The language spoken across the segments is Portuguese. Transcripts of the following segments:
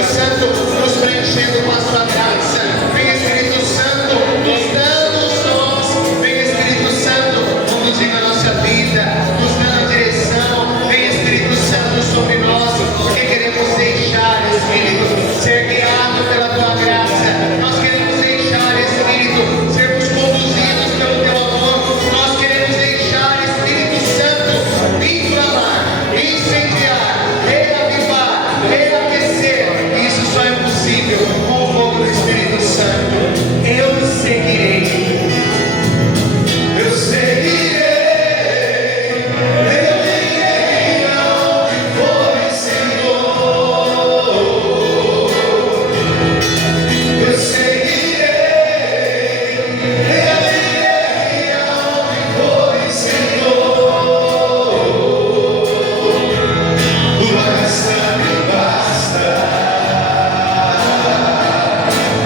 Espírito Santo nos preenchendo com a sua graça. Vem, Espírito Santo, nos dando os dons. Vem, Espírito Santo, conduzindo a nossa vida, nos dando a direção. Vem, Espírito Santo, sobre nós, porque queremos deixar, Espírito, ser guiado pela tua graça. Nós queremos deixar, Espírito, sermos conduzidos pelo teu amor. Nós queremos deixar, Espírito Santo, inflamar, incendiar, reavivar, reaquecer. Isso só é possível com o fogo do Espírito Santo. Eu seguirei. Eu seguirei. Eu irei aonde for, Senhor. Eu seguirei. Eu irei aonde for, Senhor. Tua graça me basta.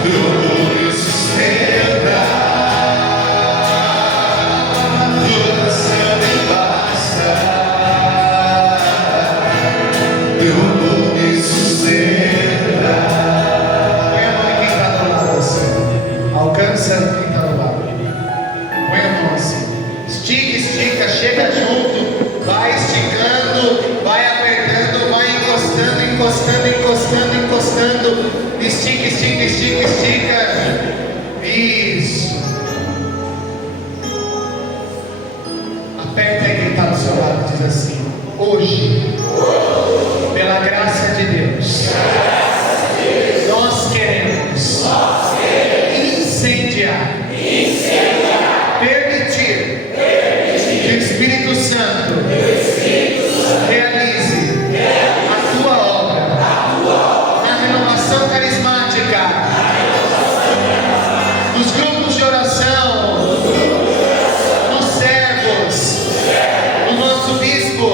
Teu amor me sustenta. Tua graça me basta. Teu amor me sustenta. Põe a mão em quem está do lado assim. Alcança quem está do lado. Põe a mão assim. Estica, estica, chega junto. Vai esticando, vai apertando, vai encostando, encostando, encostando, encostando. Estica, estica, estica, estica. Isso. Aperta aí quem está do seu lado e diz assim: hoje, pela graça de Deus, nós queremos incendiar, permitir que o Espírito Santo realize a tua obra na renovação carismática, nos grupos de oração, nos servos, no nosso bispo,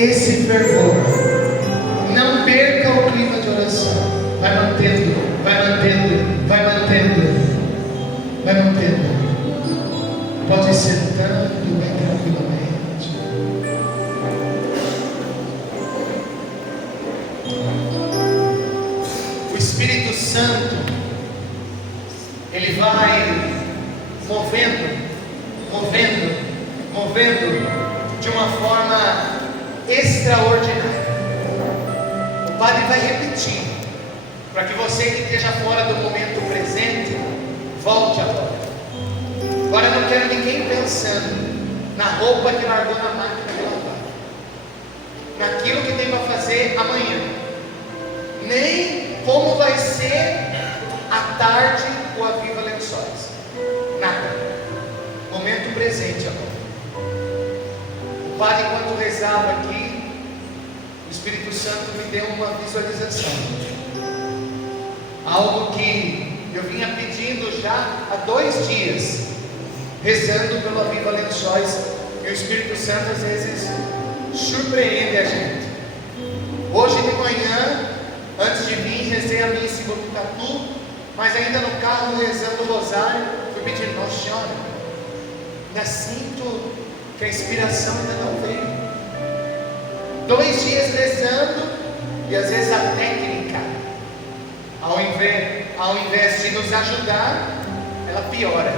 esse fervor. Não perca o clima de oração. Vai mantendo, vai mantendo, vai mantendo, vai mantendo. Pode ir sentando bem tranquilamente. O Espírito Santo, ele vai movendo de uma forma extraordinária. O Padre vai repetir, para que você que esteja fora do momento presente, volte agora. Agora eu não quero ninguém pensando na roupa que largou na máquina de lavar, naquilo que tem para fazer amanhã, nem como vai ser a tarde o Aviva Lençóis. Nada. Momento presente agora. O Padre, enquanto rezava aqui, o Espírito Santo me deu uma visualização. Algo que eu vinha pedindo já há 2 dias, rezando pelo Aviva Lençóis, e o Espírito Santo às vezes surpreende a gente. Hoje de manhã, antes de vir, rezei a missa em Botucatu, mas ainda no carro rezando o rosário, fui pedindo: Nossa Senhora, ainda sinto que a inspiração ainda não veio. 2 dias rezando, e às vezes a técnica, ao invés de nos ajudar, ela piora,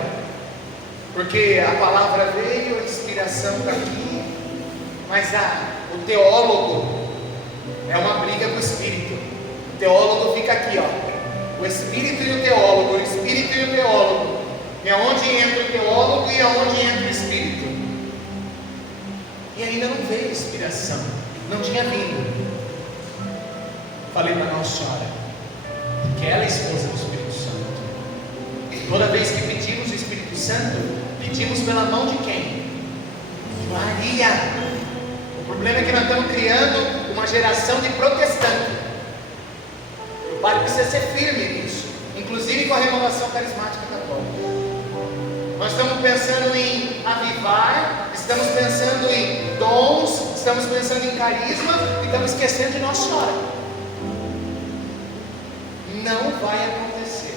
porque a palavra veio, a inspiração está aqui, mas o teólogo é uma briga com o Espírito. O teólogo fica aqui, ó, o Espírito e o teólogo, o Espírito e o teólogo, e aonde entra o teólogo e aonde entra o Espírito, e ainda não veio a inspiração, não tinha vindo. Falei para Nossa Senhora, que ela é a esposa do Espírito Santo. Toda vez que pedimos o Espírito Santo, pedimos pela mão de quem? De Maria. O problema é que nós estamos criando uma geração de protestantes. O Padre precisa ser firme nisso, inclusive com a renovação carismática católica. Nós estamos pensando em avivar, estamos pensando em dons, estamos pensando em carisma, e estamos esquecendo de Nossa Senhora. Não vai acontecer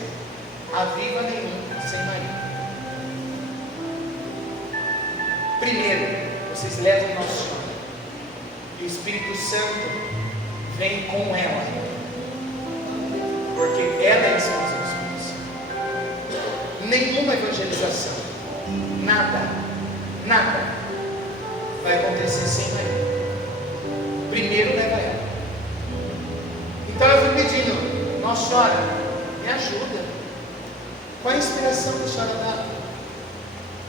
aviva nenhum sem Maria. Primeiro, vocês levam Nossa Senhora, e o Espírito Santo vem com ela, porque ela é a esposa do Espírito Santo. Nenhuma evangelização, nada vai acontecer sem Maria. Primeiro leva ela. Então eu fui pedindo: Nossa Senhora, me ajuda. Qual a inspiração que a senhora dá?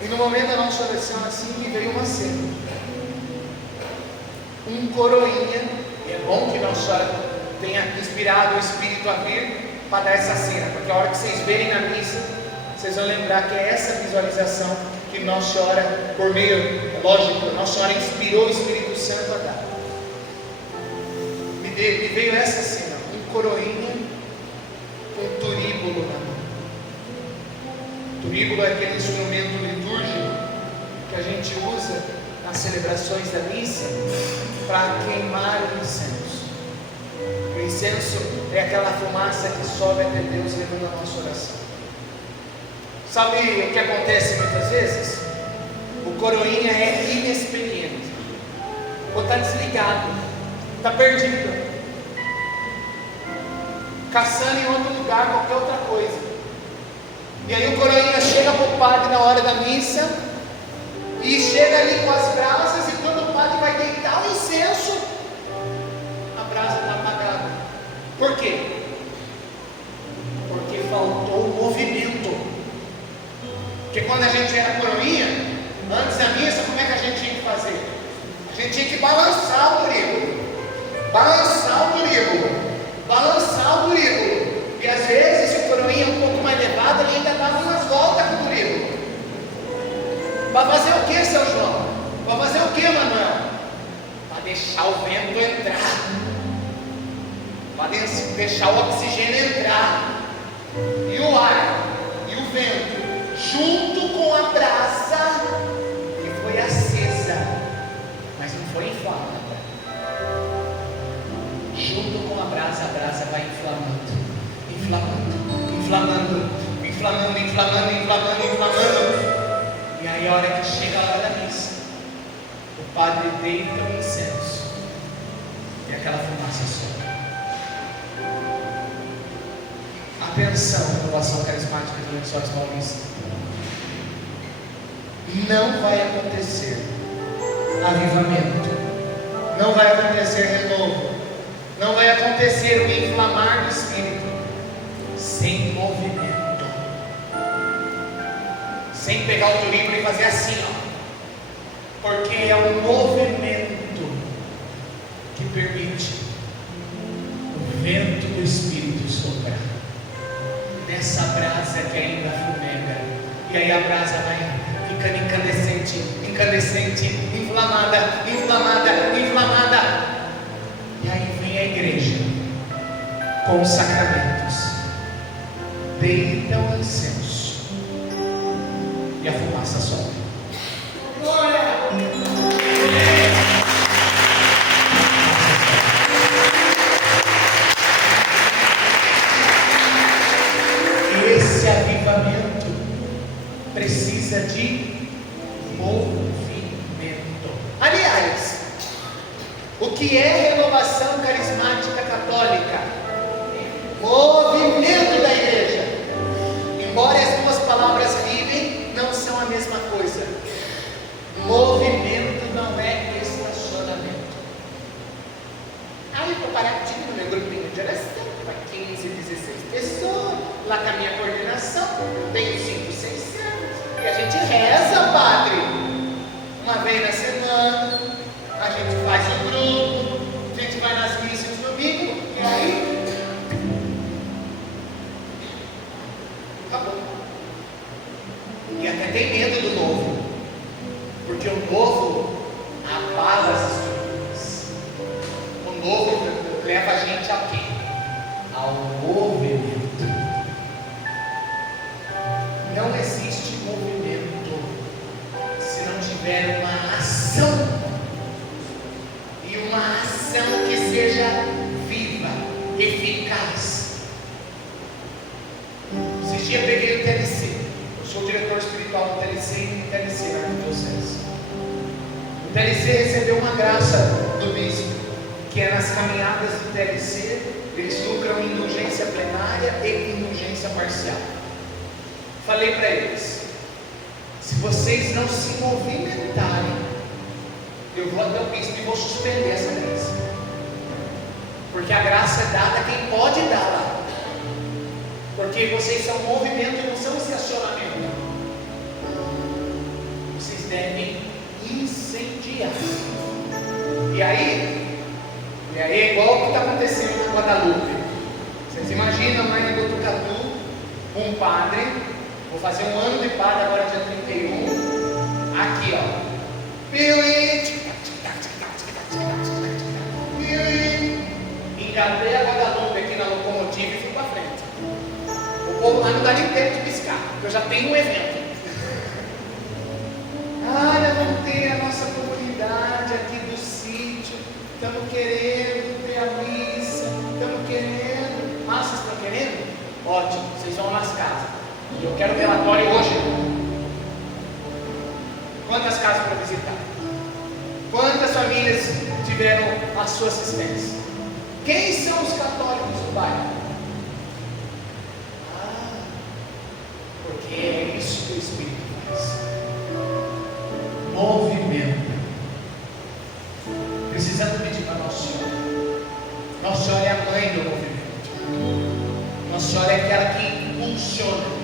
E no momento da nossa oração assim, me veio uma cena. Um coroinha, e é bom que Nossa Senhora tenha inspirado o Espírito a vir para dar essa cena, porque a hora que vocês verem na missa, vocês vão lembrar que é essa visualização que Nossa Senhora, por meio, lógico, Nossa Senhora inspirou o Espírito Santo a dar. Me veio essa cena, um coroinha com um turíbulo na mão. Turíbulo é aquele instrumento litúrgico que a gente usa nas celebrações da missa para queimar o incenso. O incenso é aquela fumaça que sobe até Deus levando a nossa oração. Sabe o que acontece muitas vezes? O coroinha é inexperiente, ou está desligado, está perdido, caçando em outro lugar qualquer outra coisa. E aí o coroinha chega para o padre na hora da missa, e chega ali com as brasas, e quando o padre vai deitar o incenso, a brasa está apagada. Por quê? Porque faltou o movimento. Porque quando a gente era coroinha, antes da missa, como é que a gente tinha que fazer? A gente tinha que balançar o turíbulo, balançar o turíbulo, balançar o turíbulo. E às vezes, se o coroinha é um pouco mais levado, ele ainda dava umas voltas com o turíbulo. Para fazer o que, São João? Para fazer o que, Manuel? Para deixar o vento entrar, para deixar o oxigênio entrar, e o ar, e o vento, junto com a brasa que foi acesa, mas não foi inflamada. junto com a brasa vai inflamando, inflamando, inflamando, inflamando, inflamando, inflamando, inflamando. E aí a hora que chega a hora da missa, o padre deita o incenso e aquela fumaça sobe. Atenção, renovação carismática de Lençóis Paulista. Não vai acontecer avivamento, não vai acontecer renovo, não vai acontecer o inflamar do Espírito sem movimento, sem pegar o livro e fazer assim, ó, porque é o movimento que permite o vento do Espírito soprar nessa brasa que ainda fumega, e aí a brasa vai ficando incandescente, incandescente, inflamada, inflamada, inflamada. E aí vem a igreja com os sacramentos, deita o incenso e a fumaça sobe. E esse avivamento precisa de movimento. Aliás, o que é renovação carismática católica? Movimento da igreja. Embora as duas palavras rimem, não são a mesma coisa. Movimento não é estacionamento. Aí eu vou parar aqui no meu grupinho de oração, para 15, 16 pessoas, lá com a minha coordenação, tenho 5, 6 anos, e a gente reza, padre, uma vez na semana, a gente faz um grupo, a gente vai nas missas no domingo, e aí acabou. E até tem medo do novo, porque o novo abala as estruturas. O novo leva a gente a quê? Ao movimento. Não existe movimento se não tiver uma ação, e uma ação que seja viva, eficaz. Esses dias eu peguei o TLC, eu sou o diretor espiritual do TLC e no TLC na Arquidiocese. O TLC recebeu uma graça do bispo, que é nas caminhadas do TLC, eles lucram indulgência plenária e indulgência parcial. Falei para eles: se vocês não se movimentarem, eu vou até o bispo e vou suspender essa graça, porque a graça é dada a quem pode dá-la, porque vocês são movimento e não são estacionamento. Vocês devem incendiar. E aí é igual o que está acontecendo na Guadalupe. Vocês imaginam lá em Botucatu, um padre, vou fazer um ano de padre agora dia 31, aqui ó, engatei a Guadalupe aqui na locomotiva e fui para frente. O povo lá não dá nem tempo de piscar, porque eu já tenho um evento. Nós vamos ter a nossa comunidade aqui do sítio, estamos querendo ter a missa, estamos querendo. Ah, vocês estão querendo? Ótimo, vocês vão nas casas. E eu quero relatório hoje. Quantas casas para visitar? Quantas famílias tiveram a sua assistência? Quem são os católicos do bairro? Ah, porque é isso que o Espírito faz. Movimento. Precisamos pedir para Nossa Senhora. Nossa Senhora é a mãe do movimento. Nossa Senhora é aquela que impulsiona.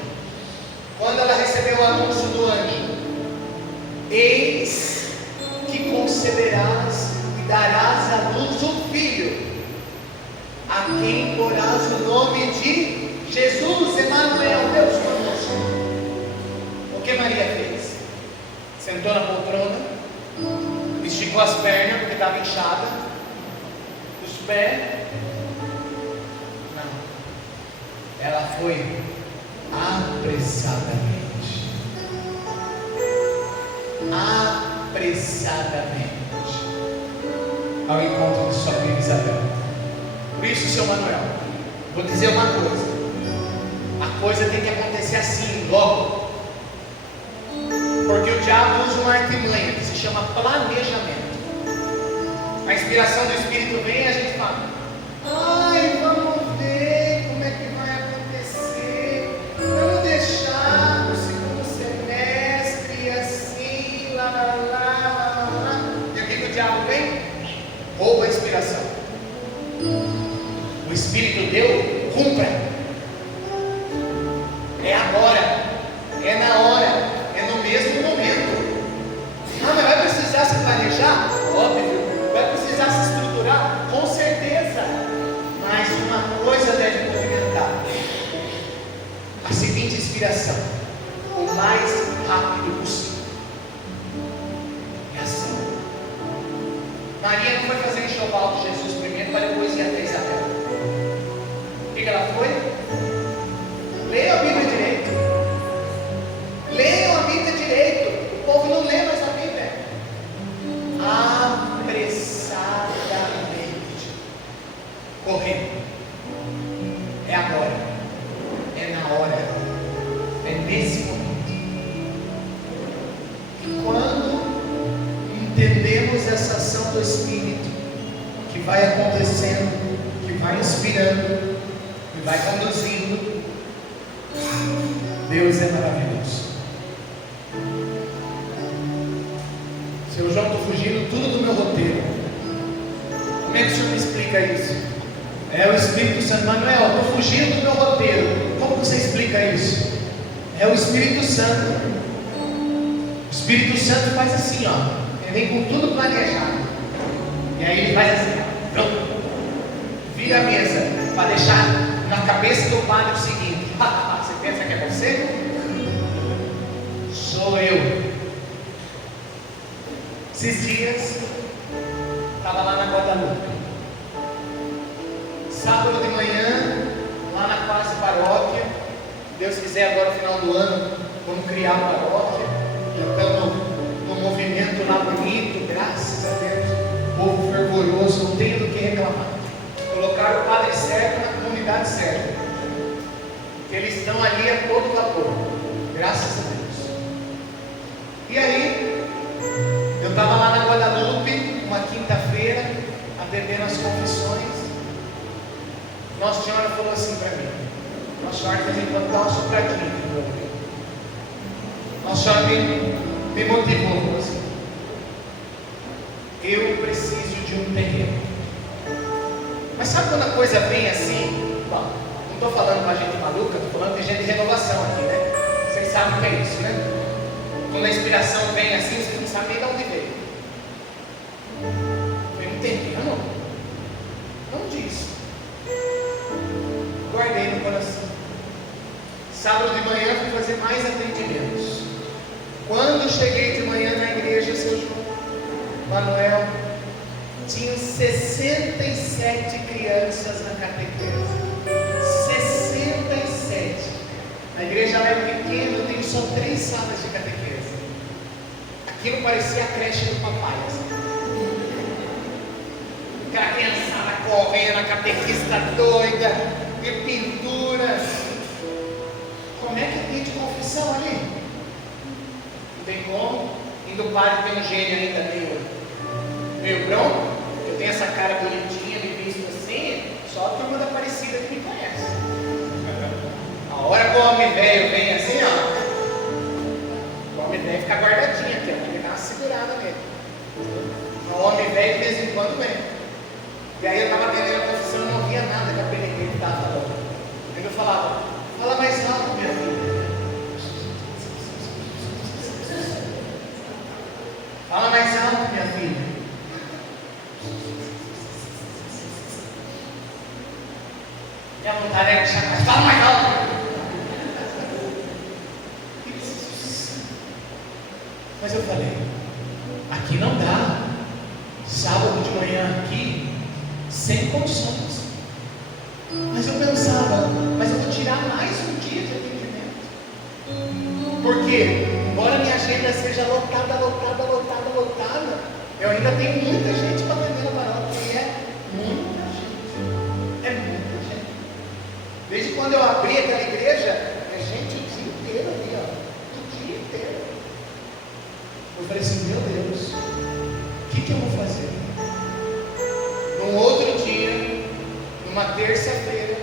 Quando ela recebeu o anúncio do anjo: eis que conceberás e darás à luz um filho, a quem porás o nome de Jesus, Emmanuel, Deus conosco. O que Maria fez? Sentou na poltrona, esticou as pernas porque estava inchada, os pés. Não, ela foi apressadamente ao encontro de sua filha Isabel. Por isso, seu Manuel, vou dizer uma coisa. A coisa tem que acontecer assim, logo. Porque o diabo usa uma artimanha que se chama planejamento. A inspiração do Espírito vem e a gente fala: ai, vamos ver como é que vai acontecer. Vamos deixar no segundo semestre assim, lá, lá, lá, lá, lá. E o que o diabo vem? Rouba a inspiração. O Espírito deu, cumpra. É agora, é na hora, é no mesmo momento. Ah, mas vai precisar se planejar? Óbvio. Vai precisar se estruturar? Com certeza. Mas uma coisa deve movimentar: a seguinte inspiração, o mais rápido possível. É assim. Maria não foi fazer enxoval de Jesus primeiro para depois ir até Isabel. O que ela foi? Leia a Bíblia direito. Leiam a Bíblia direito. O povo não lê mais a Bíblia. Apressadamente. Correndo. É agora. É na hora. É nesse momento. E quando entendemos essa ação do Espírito, que vai acontecendo, que vai inspirando, que vai conduzindo, Deus é maravilhoso. Seu João, estou fugindo tudo do meu roteiro. Como é que o senhor me explica isso? É o Espírito Santo. Manuel, estou fugindo do meu roteiro. Como você explica isso? É o Espírito Santo. O Espírito Santo faz assim, ó. Ele vem com tudo planejado. E aí ele faz assim, ó. Pronto. Vira a mesa para deixar na cabeça do padre o seguinte: você pensa que é você? Sou eu. Esses dias, estava lá na Guadalupe. Sábado de manhã, lá na quase paróquia. Se Deus quiser, agora no final do ano, vamos criar a paróquia. Já estamos num movimento lá bonito, graças a Deus. Povo fervoroso, não tenho do que reclamar. Colocaram o padre certo na comunidade certa. Eles estão ali a todo vapor, graças a Deus. E aí, eu estava lá na Guadalupe, uma quinta-feira, atendendo as confissões. Nossa Senhora falou assim para mim: Nossa Senhora, de vez em quando dá uma sopradinha aqui no meu ouvido. Nossa Senhora me motivou, falou assim: eu preciso de um terreno. Mas sabe quando a coisa vem assim? Bom, não estou falando para gente maluca, estou falando de gente de renovação aqui, né? Vocês sabem o que é isso, né? Quando a inspiração vem assim, vocês não sabem nem de onde veio. Vem um terreno? Não diz. Guardei no coração. Sábado de manhã fui fazer mais atendimentos. Quando cheguei de manhã na igreja, seu João, Manuel, tinham 67 crianças na catequese. 67. A igreja lá é pequena, eu tenho só 3 salas de catequese. Aquilo parecia a creche do papai. Assim. Aquela criançada correndo, a catequista doida, e pinturas. Como é que é dia de confissão ali? Não tem como. E do padre tem um gênio ainda meio bronco. Eu tenho essa cara bonitinha, me visto assim. Só a turma da Aparecida que me conhece. A hora que o homem velho vem assim, ó. O homem velho fica guardadinho aqui, ó. Ele dá uma segurada nele. O homem velho de vez em quando vem. E aí eu estava atendendo a confissão e não ouvia nada que a Benedita estava falando. Ele falava: fala mais alto, minha filha. Fala mais alto, minha filha. Minha vontade é deixar mais. Fala mais alto. Mas eu falei: aqui não dá. Sábado de manhã aqui, sem condições. Mas eu pensava: mas eu vou tirar mais um dia de atendimento. Porque, embora minha agenda seja lotada, eu ainda tenho muita gente para atender na paróquia. E é muita gente. quando eu abri aquela igreja, é gente o dia inteiro ali, ó. O dia inteiro. Eu falei assim, meu Deus, o que eu vou fazer? Num outro dia, numa terça-feira,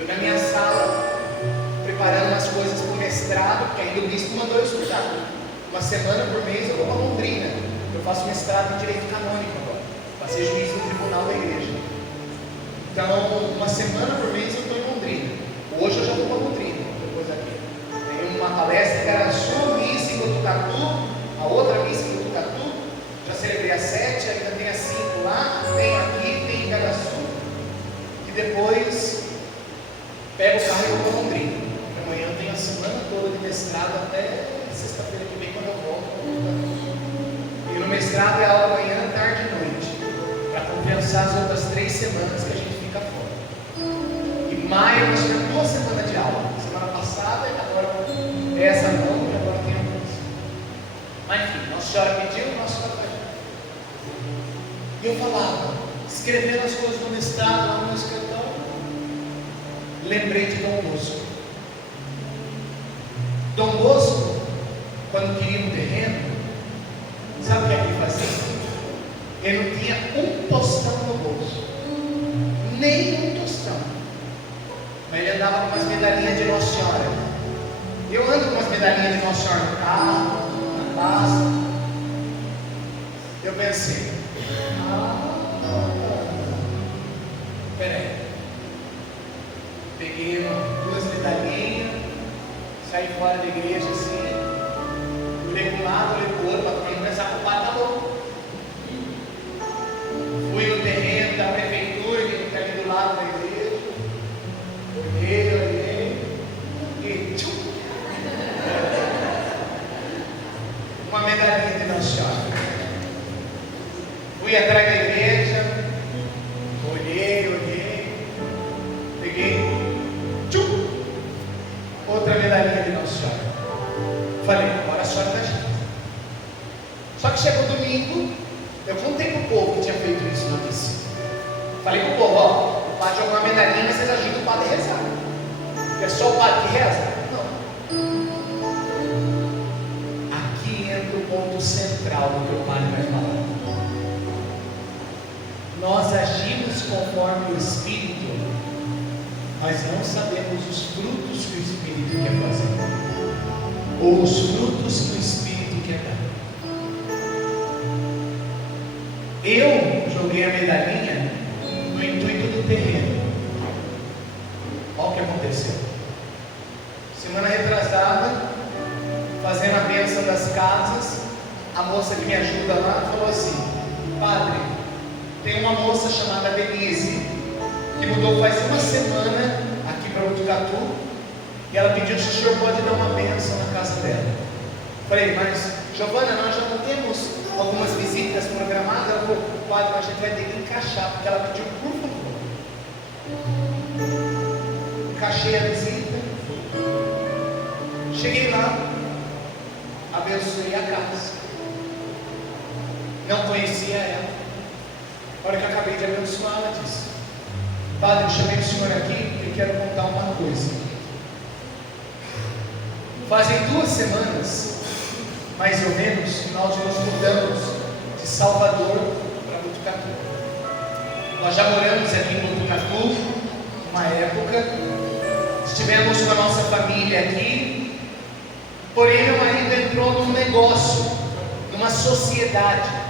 eu na minha sala, preparando umas coisas para o mestrado, porque ainda o bispo mandou eu estudar. Uma semana por mês eu vou para Londrina. Eu faço mestrado em Direito Canônico agora, para ser juiz do tribunal da igreja. Então, uma semana por mês eu estou em Londrina. Hoje eu já vou para Londrina, depois aqui. Tem uma palestra em Igaraçu, missa em Botucatu, a outra missa em Botucatu. Já celebrei a 7, ainda tem a 5 lá, tem aqui, tem em Igaraçu. E depois pego o carro e vou para Londrina. Amanhã eu tenho a semana toda de mestrado até sexta-feira que vem, quando eu volto. E no mestrado é aula manhã, tarde e noite, para compensar as outras 3 semanas que a gente fica fora. Em maio nós tivemos 2 semanas de aula. Semana passada e agora essa não, e agora tem a próxima. Mas enfim, nossa senhora pediu, nossa senhora vai. E eu falava, escrevendo as coisas do mestrado lá no escritório, lembrei de Dom Bosco. Dom Bosco, quando queria um terreno, sabe o que ele fazia? Ele não tinha um tostão no bolso, nem um tostão, mas ele andava com umas medalhinhas de Nossa Senhora. Eu ando com umas medalhinhas de Nossa Senhora no carro, na pasta. Eu pensei, peraí, peguei 2 medalhinhas, saí fora da igreja assim, olhei para um lado, olhei para o outro, para não começar a culpar, tá bom. Fui no terreno da prefeitura, que fica ali do lado da igreja, olhei, e tchum, uma medalhinha de Nossa Senhora. Fui atrás da igreja, olhei, peguei, tchum, outra medalhinha de Nossa Senhora. Falei, agora a senhora está gente. Só que chegou domingo, eu contei para o povo que tinha feito isso na missa. Falei para o povo, ó, o padre jogou uma medalhinha, mas vocês ajudam o padre a rezar. É só o padre que reza? Não. Aqui entra o ponto central do que o padre vai falar. Nós agimos conforme o Espírito, mas não sabemos os frutos que o Espírito quer fazer, ou os frutos que o Espírito quer dar. Eu joguei a medalhinha no intuito do terreno. Olha o que aconteceu. Semana retrasada, fazendo a bênção das casas, a moça que me ajuda lá falou assim: padre, tem uma moça chamada Denise, que mudou faz uma semana aqui para Botucatu, e ela pediu se o senhor pode dar uma bênção na casa dela. Falei, mas Giovana, nós já não temos algumas visitas programadas? Ela falou, padre, a gente vai ter que encaixar, porque ela pediu, por favor. Encaixei a visita, cheguei lá, abençoei a casa, não conhecia ela. A hora que eu acabei de abençoar, ela disse: padre, eu chamei o senhor aqui porque quero contar uma coisa. Fazem 2 semanas, mais ou menos, que nós nos mudamos de Salvador para Botucatu. Nós já moramos aqui em Botucatu uma época, estivemos com a nossa família aqui, porém meu marido entrou num negócio, numa sociedade.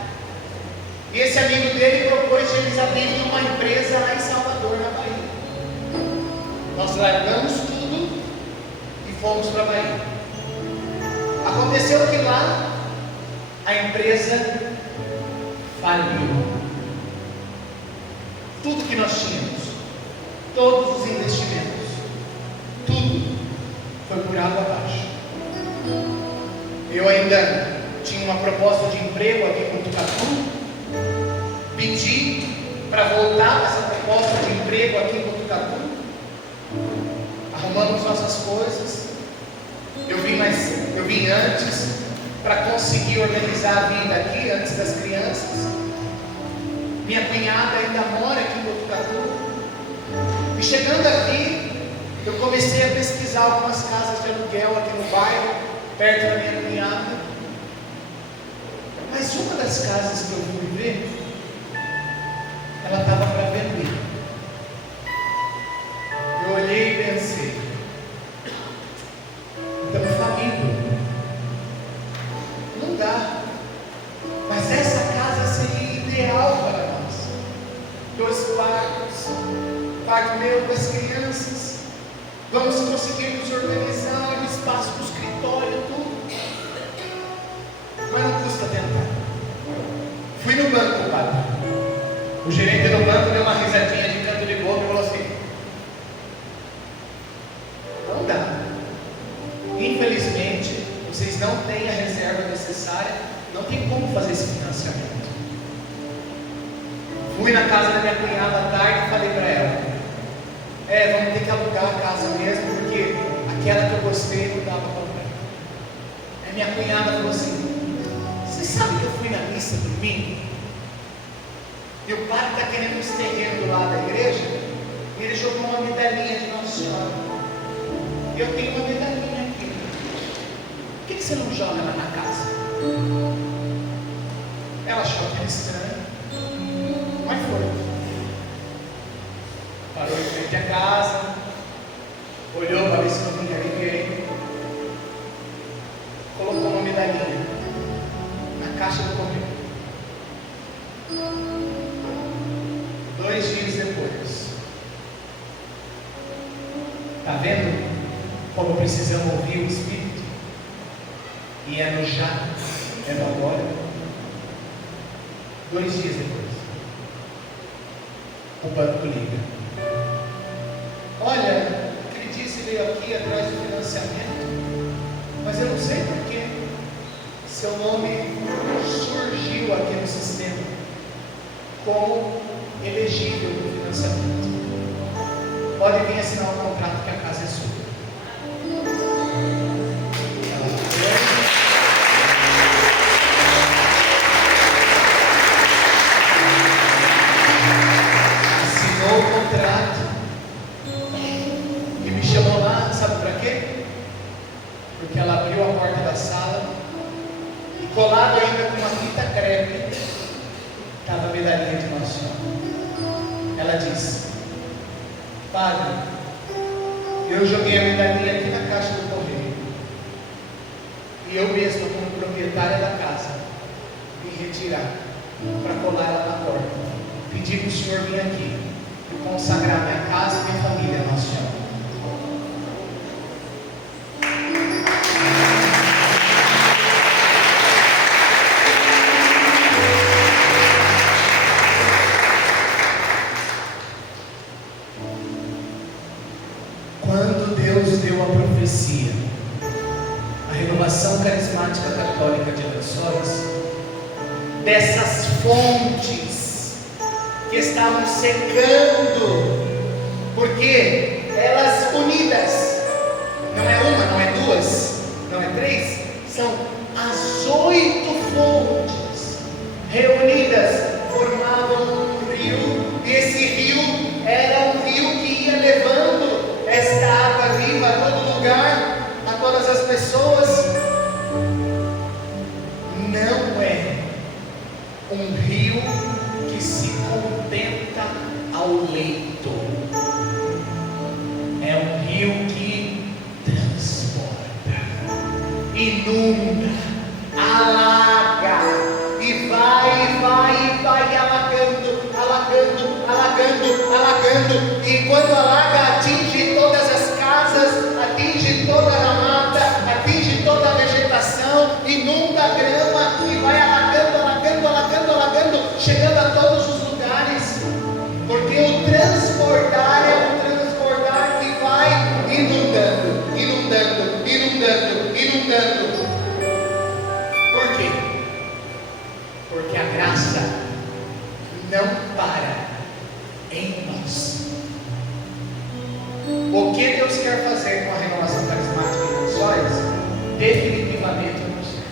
E esse amigo dele propôs de eles abrirem uma empresa lá em Salvador, na Bahia. Nós largamos tudo e fomos para a Bahia. Aconteceu que lá a empresa faliu. Tudo que nós tínhamos, todos os investimentos, tudo foi por água abaixo. Eu ainda tinha uma proposta de emprego aqui em Botucatu. Pedi para voltar essa proposta de emprego aqui em Botucatu. Arrumamos nossas coisas. Eu vim antes para conseguir organizar a vida aqui antes das crianças. Minha cunhada ainda mora aqui em Botucatu. E chegando aqui, Eu comecei a pesquisar algumas casas de aluguel aqui no bairro, perto da minha cunhada. Mas uma das casas que eu fui ver, ela estava para vender. Eu olhei e pensei, estamos falindo. Não dá. Mas essa casa seria ideal para nós. 2 quartos, quarto meu com as crianças. Vamos conseguir nos organizar, o espaço do escritório, tudo. Mas não custa tentar. Fui no banco, padre. O gerente do banco deu uma risadinha de canto de boca e falou assim: não dá. Infelizmente, vocês não têm a reserva necessária, não tem como fazer esse financiamento. Fui na casa da minha cunhada à tarde e falei para ela: vamos ter que alugar a casa mesmo, porque aquela que eu gostei não dava para alugar. Aí minha cunhada falou assim: você sabe que eu fui na missa domingo? E o padre está querendo os terrenos lá da igreja, e ele jogou uma medalhinha de Nossa Senhora. E eu tenho uma medalhinha aqui. Por que você não joga lá na casa? Ela achou aquilo estranho, mas foi. Parou em frente à casa, olhou para ver se não vinha ninguém, colocou uma medalhinha na caixa do correio. 2 dias depois, está vendo como precisamos ouvir o Espírito? E é no já, é no agora. 2 dias depois, o banco liga: olha, aquele dia você veio aqui atrás do financiamento, mas eu não sei porquê seu nome surgiu aqui no sistema como elegível para o financiamento. Pode vir assinar um contrato que a casa é sua. Assinou o contrato e me chamou lá, sabe para quê? Porque ela abriu a porta da sala e, colado ainda com uma fita crepe, estava a medalhinha de Nossa Senhora. Ela disse: padre, eu joguei a medalhinha aqui na caixa do correio, e eu mesma, como proprietária da casa, vim retirar para colar ela na porta. Pedi para o senhor vir aqui e consagrar minha casa e minha família a Nossa Senhora. Quando Deus deu a profecia, a renovação carismática católica de Lençóis, dessas fontes que estavam secando, porque elas unidas, não é uma, não é 2, não é 3, são as 8 fontes reunidas, formavam um rio, e esse rio era um rio que ia levando esta água viva a todo lugar, a todas as pessoas. Não é um rio que se contenta ao leito, é um rio que transporta, inunda, alaga, e vai alagando, e quando alaga, atinge todas as casas, atinge toda a mata, atinge toda a vegetação, inunda a grama e vai alagando, chegando a todos os lugares, porque o transbordar é um transbordar que vai inundando. Por quê? Porque a graça não para em nós. O que Deus quer fazer com a renovação carismática em Lençóis, definitivamente eu não sei.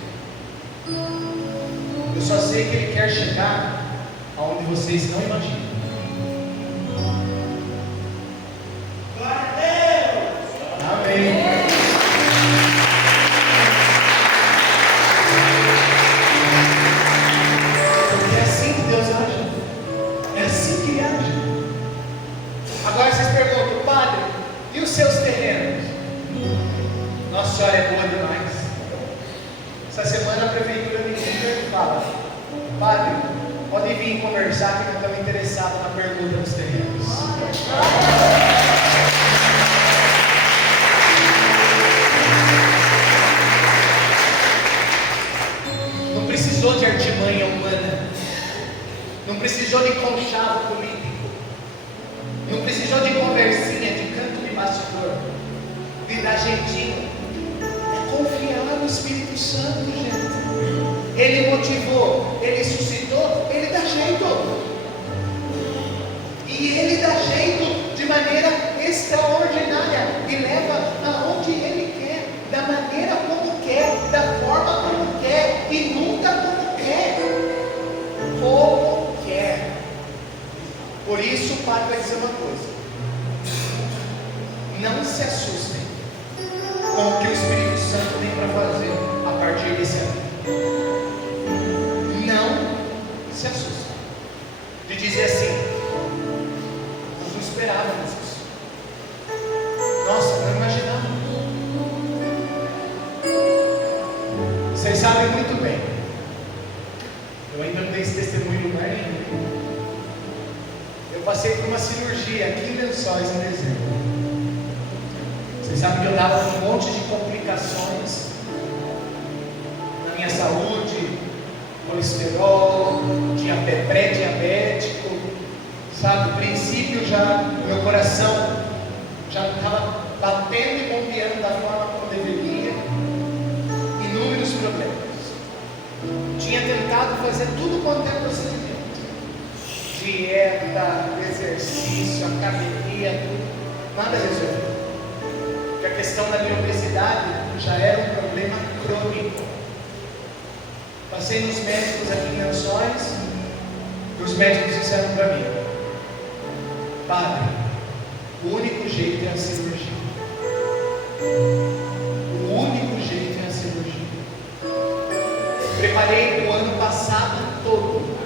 Eu só sei que Ele quer chegar aonde vocês não imaginam. Glória a Deus! E os seus terrenos? Nossa Senhora é boa demais. Essa semana a prefeitura me liga e fala: padre, pode vir conversar que nós estamos interessados na pergunta dos terrenos. Não precisou de artimanha humana, não precisou de conchavo político, não precisou de conversinha, de canto de bastidor, de dar jeitinho. É confiar no Espírito Santo, gente. Ele motivou, ele suscitou, ele dá jeito. E ele dá jeito de maneira extraordinária e leva aonde ele quer, da maneira como quer, da forma como quer e nunca como quer. Como quer. Por isso o Pai vai dizer uma coisa: não se assustem com o que o Espírito Santo tem para fazer a partir desse ano. Não se assustem de dizer assim: nós não esperávamos isso. Nossa, não imaginava. Vocês sabem muito bem, eu ainda não dei esse testemunho em lugar nenhum. Eu passei por uma cirurgia aqui em Lençóis em dezembro. Vocês sabem que eu estava com um monte de complicações na minha saúde, colesterol, tinha pré-diabético, sabe? No princípio já, meu coração já não estava batendo e bombeando da forma como deveria, inúmeros problemas. Tinha tentado fazer tudo quanto é procedimento, dieta, exercício, academia, tudo, nada resolveu. Porque a questão da minha obesidade já era um problema crônico. Passei nos médicos aqui em Lençóis e os médicos disseram para mim: padre, o único jeito é a cirurgia. O único jeito é a cirurgia. Preparei o ano passado todo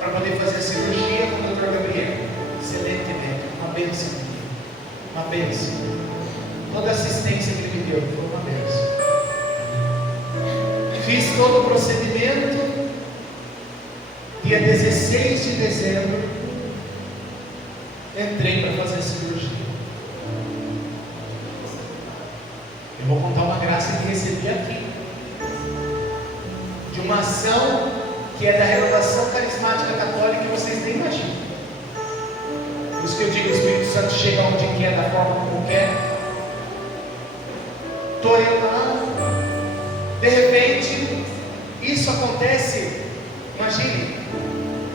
para poder fazer a cirurgia com o Dr. Gabriel. Excelente médico, uma bênção. Uma bênção. Toda a assistência que ele me deu foi uma bênção. Fiz todo o procedimento. Dia 16 de dezembro, entrei para fazer a cirurgia. Eu vou contar uma graça que recebi aqui, de uma ação que é da Renovação Carismática Católica, que vocês nem imaginam. Por isso que eu digo: o Espírito Santo chega onde quer, da forma como quer. Estou eu lá, de repente, isso acontece, imagine,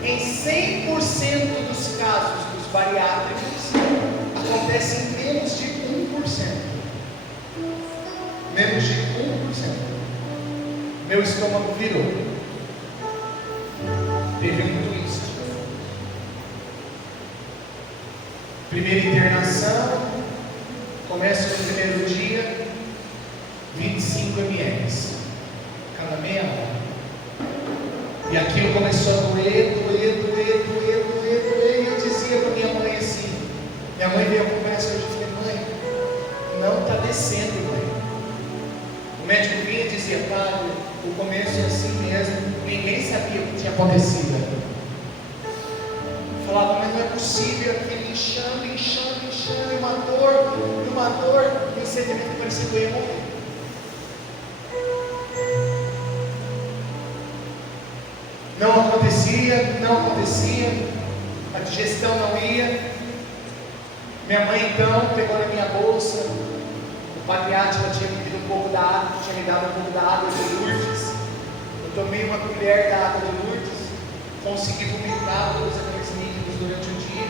em 100% dos casos dos bariátricos, acontece em menos de 1%. Menos de 1%. Meu estômago virou. Teve um twist. Primeira internação, começa no primeiro dia, 25 ml, cada meia hora. E aquilo começou a doer, e eu dizia para minha mãe assim, minha mãe veio a conversa hoje, eu falei: mãe, não está descendo, mãe. O médico vinha e dizia: padre, o começo é assim mesmo, ninguém sabia o que tinha acontecido. Eu falava: mas não é possível, aquele inchando, e uma dor, e o sentimento parecia que eu ia morrer. Não acontecia, a digestão não ia. Minha mãe então pegou na minha bolsa, o padre Átila tinha me dado um pouco da água de Lourdes. Eu tomei uma colher da água de Lourdes, consegui vomitar todos aqueles líquidos durante o dia,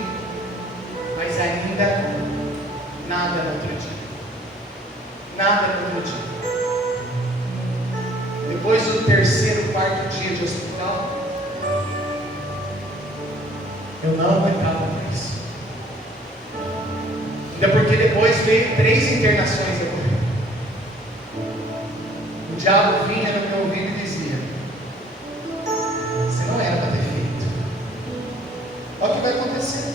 mas ainda nada no outro dia. Depois do terceiro, quarto dia de hospital, eu não aguentava mais. Ainda porque depois veio 3 internações depois. O diabo vinha no meu ouvido e dizia: você não era para ter feito. Olha o que vai acontecer.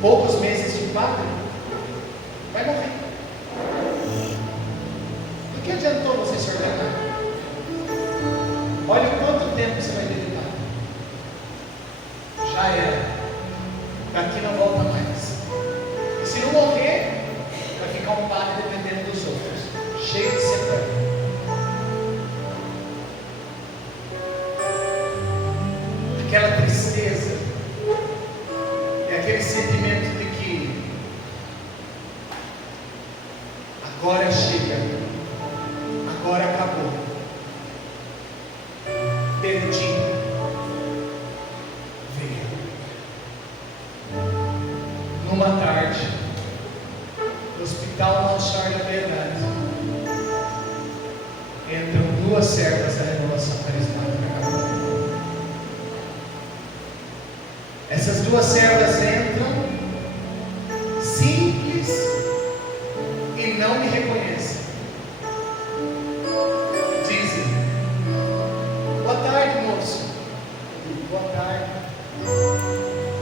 Poucos meses de padre, vai morrer. Do que adiantou você se ordenar? Olha quanto tempo você vai dedicar. Já era. Daqui não volta mais. E se não morrer, vai ficar um padre dependendo dos outros, cheio de sequela. Aquela tristeza é aquele sentimento de que agora chega, agora acabou, perdi, veio. Numa tarde, no Hospital Monchar da Verdade, entram duas servas da renovação carismática. Essas duas servas entram simples e não me reconhecem. Dizem: boa tarde, moço. Boa tarde.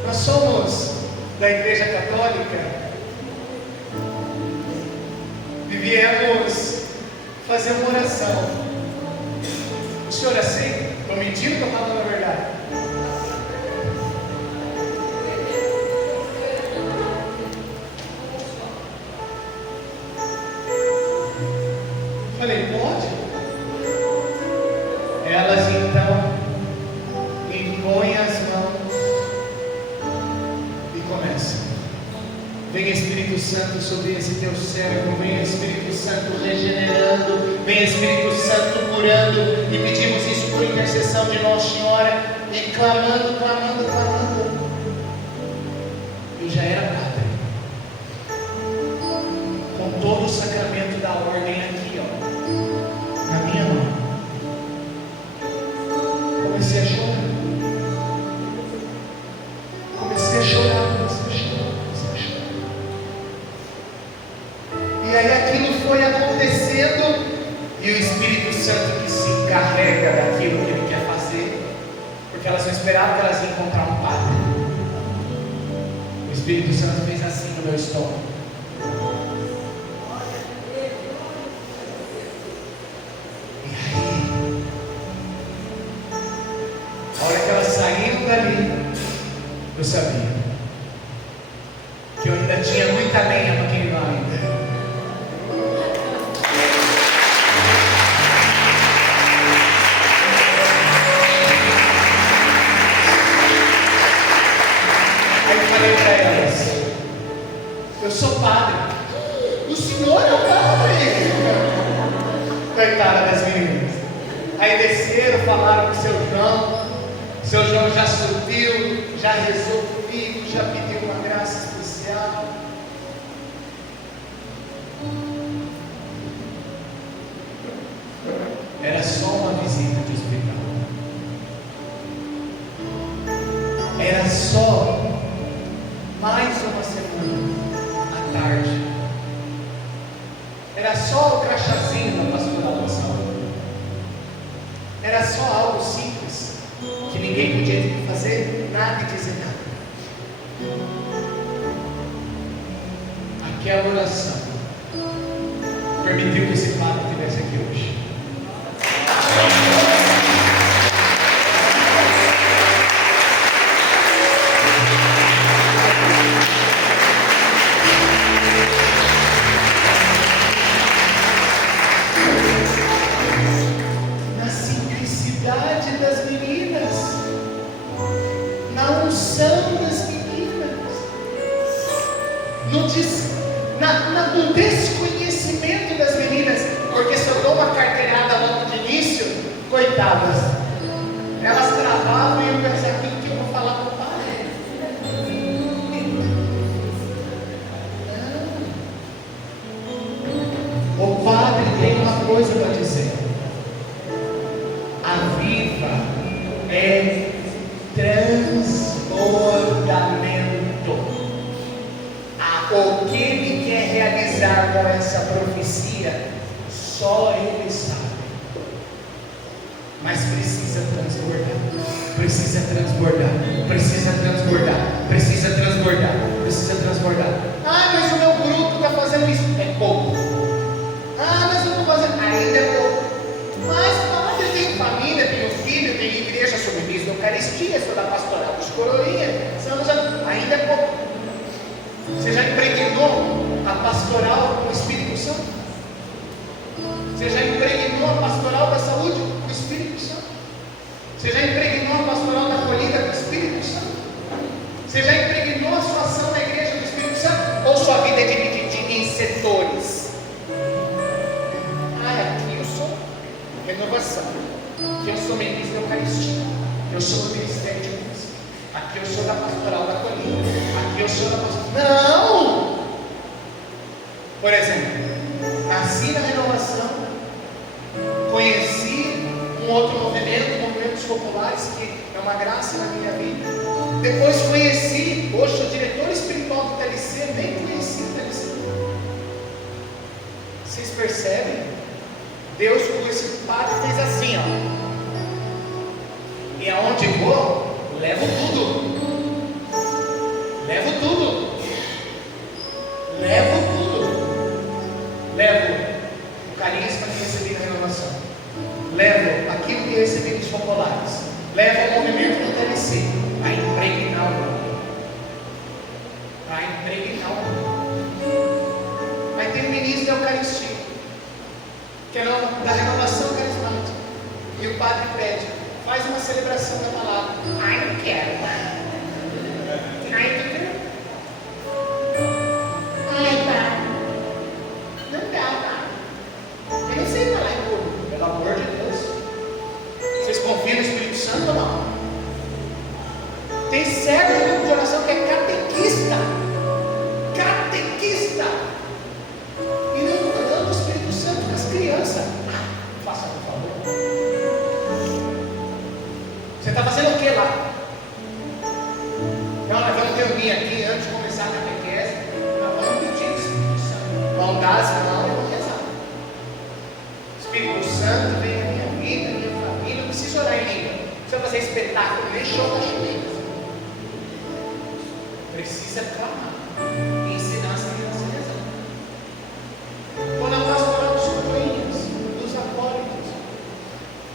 Nós somos da Igreja Católica e viemos fazer uma oração. O senhor aceita? Estou mentindo que eu estou falando a verdade? Falei, pode? Elas então impõem as mãos e começam. Vem Espírito Santo sobre esse teu servo, vem Espírito Santo regenerando, vem Espírito Santo curando, e pedimos isso por intercessão de Nossa Senhora, e clamando. Eu já era padre, com todo o sacramento da ordem aqui, ó, na minha mão. Comecei a chorar. E aí aquilo foi acontecendo, e o Espírito Santo que se encarrega daquilo que ele quer fazer, porque elas não esperavam que elas iam encontrar um padre. O Espírito Santo fez assim no meu estômago. E aí, a hora que elas saíram dali, eu sabia que eu ainda tinha muita lenha para queimar ainda. Aí eu falei para elas: eu sou padre. O senhor é o padre? Coitada das meninas. Aí desceram, falaram com o seu João. Seu João já subiu, já rezou comigo, já pediu uma graça especial. Era só uma visita de hospital. Era só mais uma semana à tarde. Era só o crachazinho da pastoral da saúde. Era só algo simples, que ninguém podia fazer nada e dizer nada. Aquela oração permitiu que esse padre estivesse aqui hoje. Na simplicidade das meninas, na unção das meninas, no desconhecimento das meninas, porque se eu dou uma carteirada logo de início, coitadas, elas travavam e eu pensava: o que eu vou falar para o pai? Não. O padre tem uma coisa para dizer: a viva é transbordamento. O que ele quer realizar com essa profecia, só ele sabe. Mas precisa transbordar, precisa transbordar, precisa transbordar, precisa transbordar, precisa transbordar. Ah, mas o meu grupo está fazendo pastoral com o Espírito Santo? Você já impregnou a pastoral da saúde com o Espírito Santo? Você já impregnou a pastoral da acolhida com o Espírito Santo? Você já impregnou a sua ação na igreja do Espírito Santo? Ou sua vida é dividida em setores? Aqui eu sou renovação, aqui eu sou ministro da Eucaristia, aqui eu sou do Ministério de Música, aqui eu sou da pastoral da acolhida, aqui eu sou da pastoral. Não! Por exemplo, nasci na renovação, conheci um outro movimento, movimentos populares, que é uma graça na minha vida. Depois conheci, hoje sou diretor espiritual do TLC, nem conheci o TLC. Vocês percebem? Deus com esse padre fez assim, ó. E aonde vou, levo tudo. Levo tudo. Levo tudo. Levo o carisma que recebi na renovação. Levo aquilo que recebi dos populares. Levo o movimento do TLC. Para impregnar o mundo. Para impregnar o mundo. Aí tem o ministro da Eucaristia, que é da renovação carismática. E o padre pede, faz uma celebração da palavra. Ai, não quero. Ai, não quero. Ai, padre. Não dá, padre. Eu não sei falar em público. Pelo amor de Deus. Vocês confiam no Espírito Santo ou não? Tem servo no grupo de oração que é catequista. Catequista. E não está dando o Espírito Santo para as crianças. Faça por favor. Você está fazendo o que lá? Não, nós vamos reunir aqui antes de começar a catequese. Nós vamos pedir o Espírito Santo. Vamos dar as mãos e vamos rezar. Espírito Santo, vem na minha vida, na minha família. Não precisa orar em língua. Não precisa fazer espetáculo, nem show da chuva. Precisa clamar e ensinar as crianças a rezar. Estou na pastoral dos coroinhas, dos acólitos.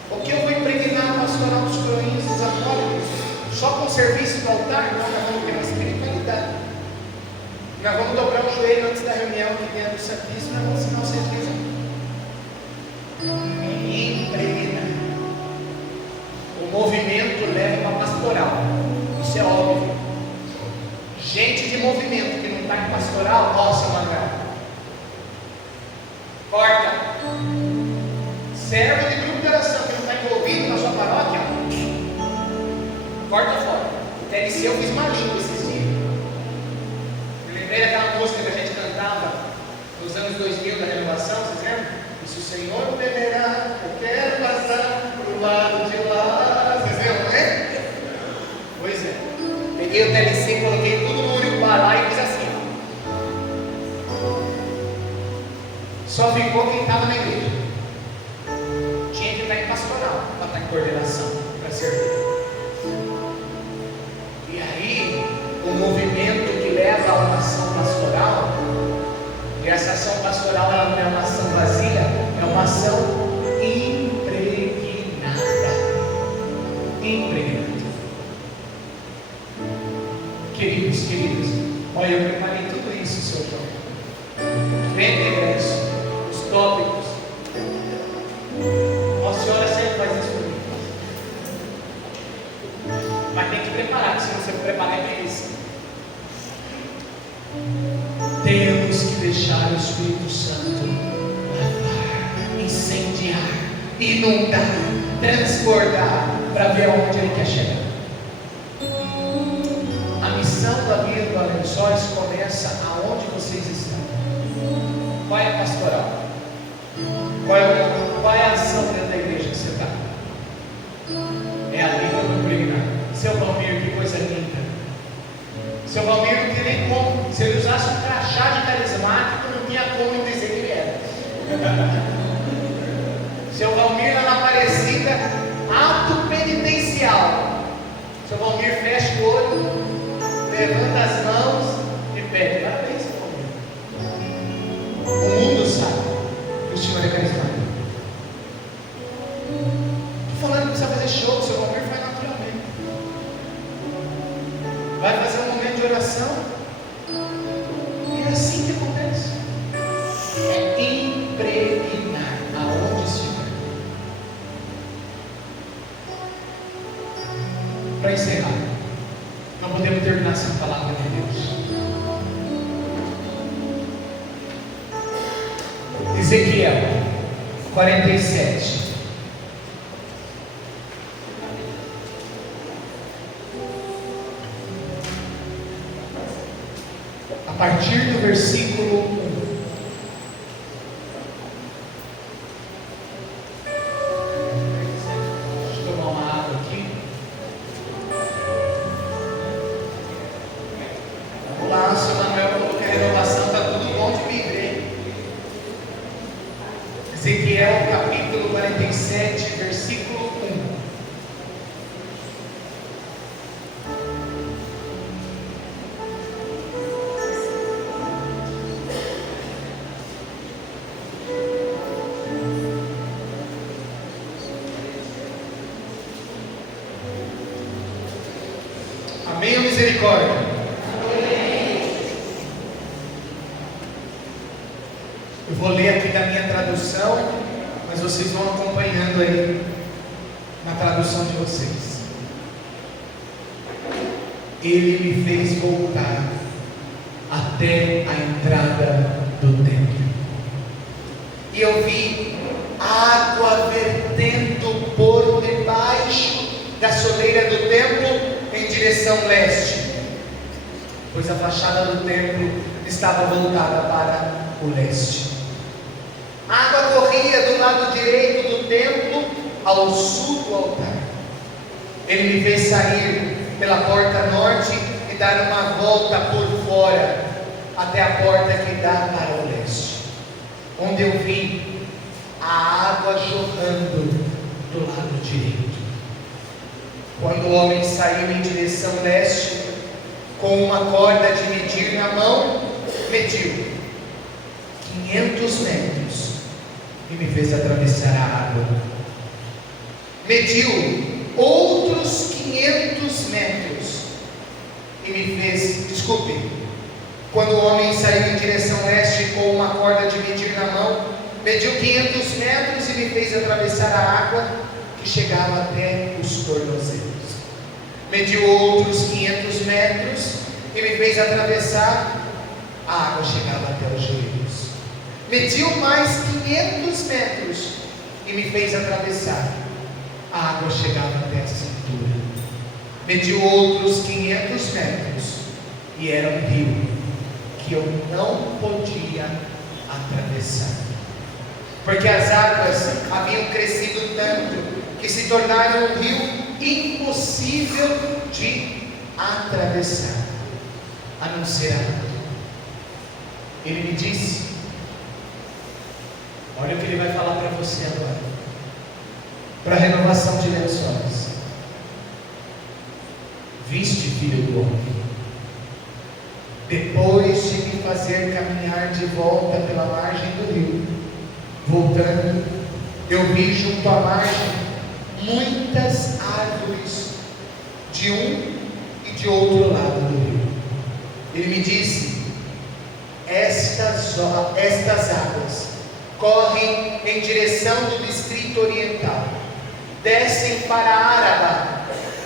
O que eu vou impregnar na pastoral dos coroinhas, dos acólitos? Só com o serviço do altar? Não, nós vamos ter uma espiritualidade. Nós vamos dobrar o joelho antes da reunião aqui dentro do Santíssimo e nós vamos ensinar vocês a rezar. Impregnar. O movimento leva para a pastoral. Isso é óbvio. Gente de movimento que não está em pastoral, nossa, Manuel. Corta. Servo de grupo de oração que não está envolvido na sua paróquia, corta fora. O TLC eu fiz uma língua esses dias. Eu lembrei daquela música que a gente cantava nos anos 2000 da renovação, vocês lembram? E se o Senhor beberá, eu quero passar para o lado de lá. Vocês lembram, né? Pois é. Peguei o TLC, coloquei tudo no Urubá lá e fiz assim. Só ficou quem estava na igreja. Tinha que estar em pastoral, para estar em coordenação, para servir. E aí, o movimento que leva a uma ação pastoral, e essa ação pastoral ela não é uma ação vazia, é uma ação impregnada. Impregnada. Queridos, queridas, olha, eu preparei tudo isso, Sr. João. Vem isso, os tópicos. A senhora sempre faz isso comigo. Mas tem que preparar, porque se não você preparar é delícia. Temos que deixar o Espírito Santo lavar, incendiar, inundar, transbordar, para ver aonde ele quer chegar. A missão da vida do Alençóis começa aonde vocês estão. Qual é a pastoral? Qual é a ação dentro da igreja que você está? É a língua do impregnar. Seu Valmir, que coisa linda. Seu Valmir não tinha nem como. Se ele usasse um crachá de carismático, não tinha como dizer que ele era. Seu Valmir lá na Aparecida, ato penitencial. Seu Valmir fecha o olho, levanta as mãos e pede. Parabéns, seu Valmir. O mundo sabe que o Senhor é carismático. Estou falando que precisa fazer show, o seu Valmir faz naturalmente. Vai fazer um momento de oração e é assim que acontece. para encerrar, não podemos terminar sem palavra de Deus. Ezequiel 47. A partir do versículo 1. Deixa eu tomar uma água aqui. Vamos lá, o seu Manuel falou que a renovação está tudo bom de Bíblia, hein? Ezequiel capítulo 47, versículo 1. Amém ou misericórdia? Eu vou ler aqui da minha tradução, mas vocês vão acompanhando aí na tradução de vocês. Ele me fez voltar até a entrada do templo, e eu vi água vertendo por debaixo da soleira do templo em direção leste, pois a fachada do templo estava voltada para o leste. A água corria do lado direito do templo ao sul do altar. Ele me fez sair pela porta norte e dar uma volta por fora até a porta que dá para o leste, onde eu vi a água jorrando do lado direito. Quando o homem saiu em direção leste, com uma corda de medir na mão, mediu 500 metros e me fez atravessar a água. Mediu outros 500 metros e me fez, quando o homem saiu em direção leste com uma corda de medir na mão, mediu 500 metros e me fez atravessar a água que chegava até os tornozelos. Mediu outros 500 metros e me fez atravessar, a água chegava até os joelhos. Mediu mais 500 metros e me fez atravessar, a água chegava até a cintura. Mediu outros 500 metros e era um rio que eu não podia atravessar, porque as águas haviam crescido tanto que se tornaram um rio impossível de atravessar, a não ser a água. Ele me disse, olha o que ele vai falar para você agora, para a renovação de lençóis: viste, filho do homem, depois de me fazer caminhar de volta pela margem do rio, voltando, eu vi junto à margem muitas árvores de um e de outro lado do rio. Ele me disse, estas águas correm em direção do distrito oriental, descem para Araba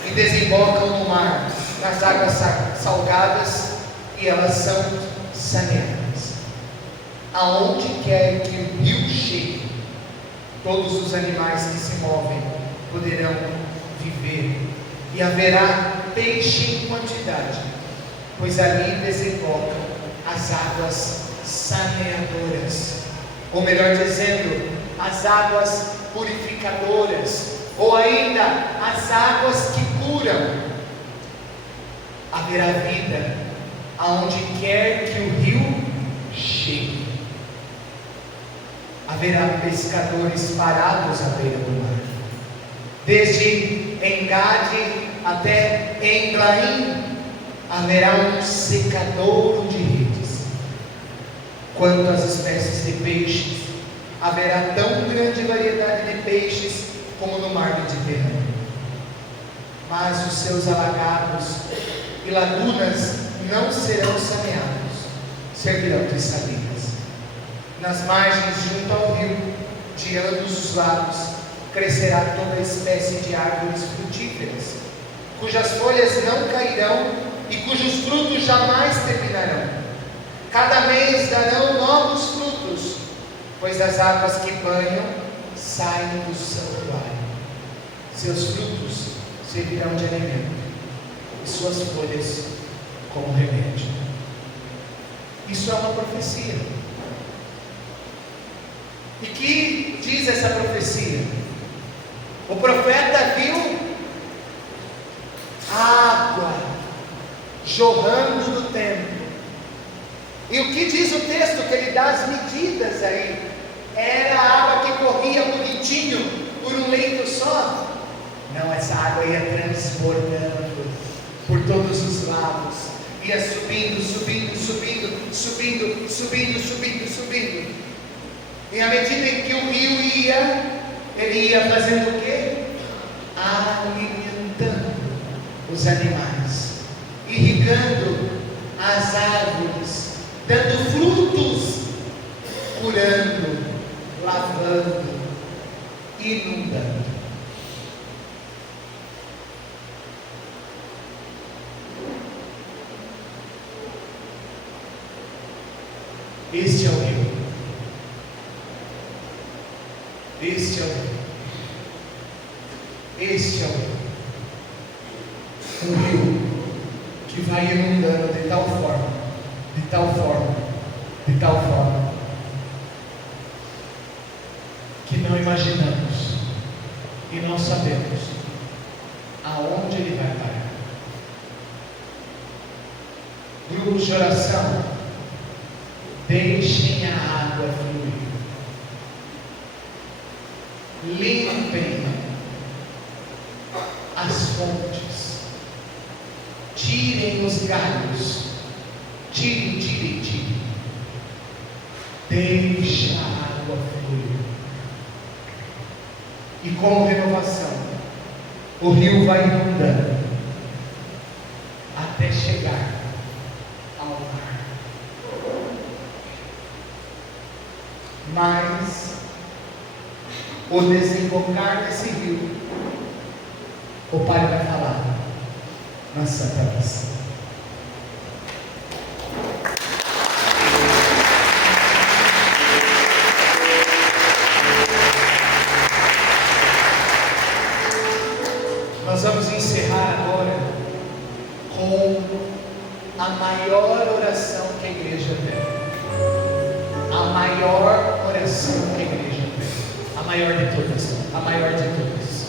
e desembocam no mar, nas águas salgadas, e elas são saneadas. Aonde quer que o rio chegue, todos os animais que se movem poderão viver, e haverá peixe em quantidade, pois ali desembocam as águas saneadoras, ou melhor dizendo, as águas purificadoras, ou ainda as águas que curam. Haverá vida aonde quer que o rio chegue. Haverá pescadores parados à beira do mar, desde Engade até Englaim haverá um secadouro de redes. Quanto às espécies de peixes, haverá tão grande variedade de peixes como no mar Mediterrâneo. Mas os seus alagados e lagunas não serão saneados, servirão de salinas. Nas margens junto ao rio, de ambos os lados, crescerá toda espécie de árvores frutíferas, cujas folhas não cairão e cujos frutos jamais terminarão. Cada mês darão novos frutos, pois as águas que banham saem do santuário. Seus frutos servirão de alimento e suas folhas como remédio. Isso é uma profecia. E que diz essa profecia? O profeta viu água jorrando do templo. E o que diz o texto? Que ele dá as medidas aí. Era a água que corria bonitinho por um leito só. Não, essa água ia transbordando por todos os lados. Ia subindo, subindo, subindo, subindo, subindo, subindo, subindo. E à medida em que o rio ia, ele ia fazendo o quê? Alimentando os animais, irrigando as árvores, dando frutos, curando, lavando, inundando. Este é o rio. Este é o rio. Este é o rio. Um rio que vai inundando de tal forma, de tal forma, de tal forma, que não imaginamos e não sabemos aonde ele vai parar. Grupos de oração, deixem a água fluir. Limpem as fontes. Tirem os galhos. Tirem, tirem, tirem. Deixa a água fluir. E com renovação, o rio vai inundando até chegar ao mar. Mas o desembocar desse rio, o Pai vai falar na Santa Missa. Nós vamos encerrar agora com a maior oração que a igreja tem. A maior oração que a igreja tem. A maior de todas. A maior de todas.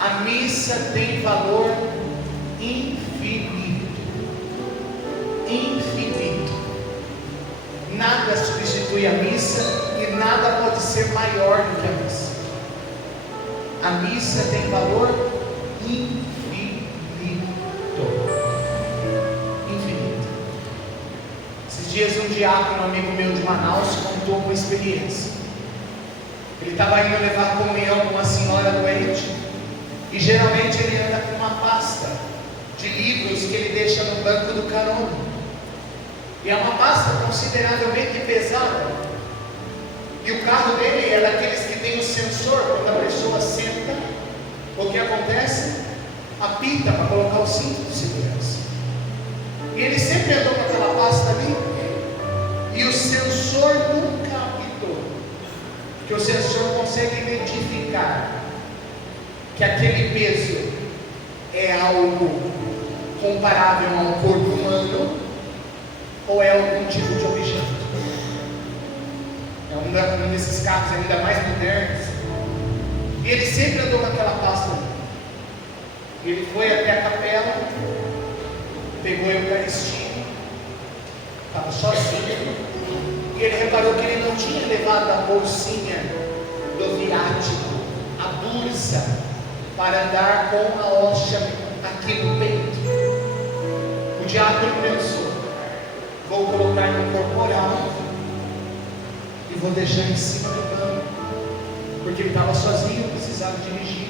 A missa tem valor infinito. Infinito. Nada substitui a missa e nada pode ser maior do que a missa. A missa tem valor infinito. Infinito. Esses dias um diácono, um amigo meu de Manaus, contou uma experiência. Ele estava indo levar comunhão com uma senhora doente. E geralmente ele anda com uma pasta de livros que ele deixa no banco do carona. E é uma pasta consideravelmente pesada. E o carro dele é daqueles que tem o sensor, quando a pessoa senta, o que acontece? Apita para colocar o cinto de segurança. E ele sempre andou com aquela pasta ali, e o sensor nunca apitou, porque o sensor consegue identificar que aquele peso é algo comparável a um corpo humano, ou é algum tipo de objeto. É um desses carros ainda mais modernos. E ele sempre andou com aquela pasta. E ele foi até a capela, pegou a Eucaristia, estava sozinho. E ele reparou que ele não tinha levado a bolsinha do viático, a bursa, para andar com a hóstia aqui no peito. O diácono pensou: vou colocar no corporal e vou deixar em cima do banco, porque ele estava sozinho, precisava dirigir,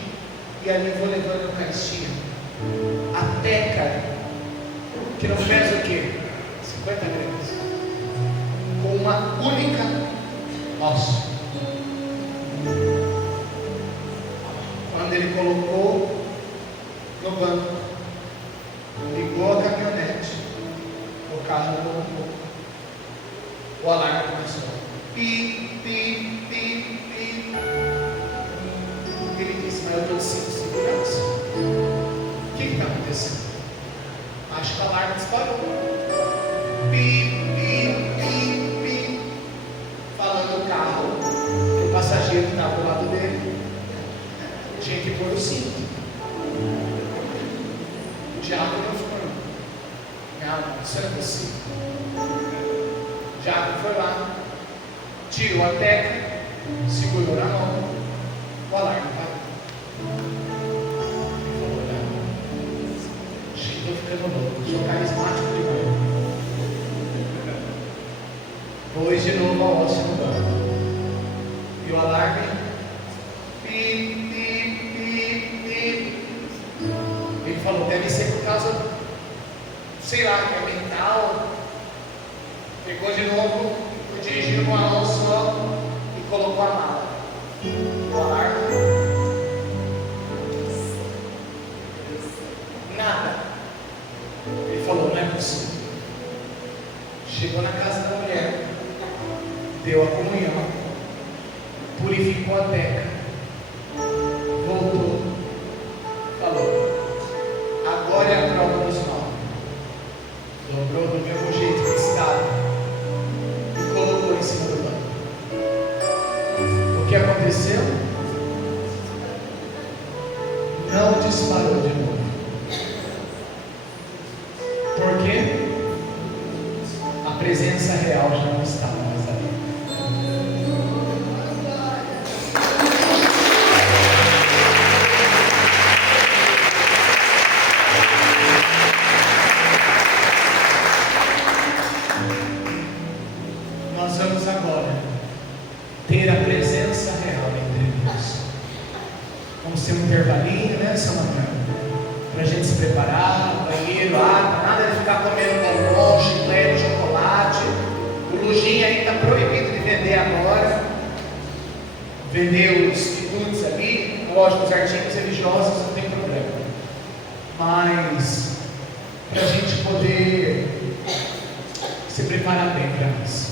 e ali vou levando a Eucaristia. A teca, que não pesa o quê? 50 gramas, com uma única hóstia. Quando ele colocou no no banco, ligou a caminhonete, o carro andou um pouco, o alarme começou. Pi, pi, pi, pi. Ele disse, mas eu estou de cinto de segurança. O que está acontecendo? Acho que o alarme disparou. Pi, pi, pi, pi. Falando o carro, o passageiro que estava do lado dele tinha que pôr o cinto. O diabo não foi. Não, isso é possível. O diabo foi lá, tirou a teca, segurou na mão, o alarme parou. Ele falou, não, estou ficando louco, sou carismático demais. Pôs de novo a hóstia no banco. E o alarme, pi, pi, pi, pi. Ele falou, deve ser por causa, sei lá, que é mental. Pegou de novo, foi dirigindo com a mão só e colocou a mala. O alarme. Nada. Ele falou, não é possível. Chegou na casa da mulher, deu a comunhão, purificou a teca, voltou, falou, agora é a prova dos 9. Dobrou do mesmo jeito que estava e colocou em cima do banco. O que aconteceu? Não disparou de novo. Por quê? A presença real já não estava mais ali. Nós vamos agora ter a presença real entre nós. Vamos ter um intervalinho, né, São Manuel? Para a gente se preparar, banheiro, água, nada de ficar comendo bombom, chiclete, chocolate. O Lujinha aí está proibido de vender agora. Vender os quitutes ali, lógico, os artigos religiosos não tem problema. Mas para a gente poder se preparar bem para isso.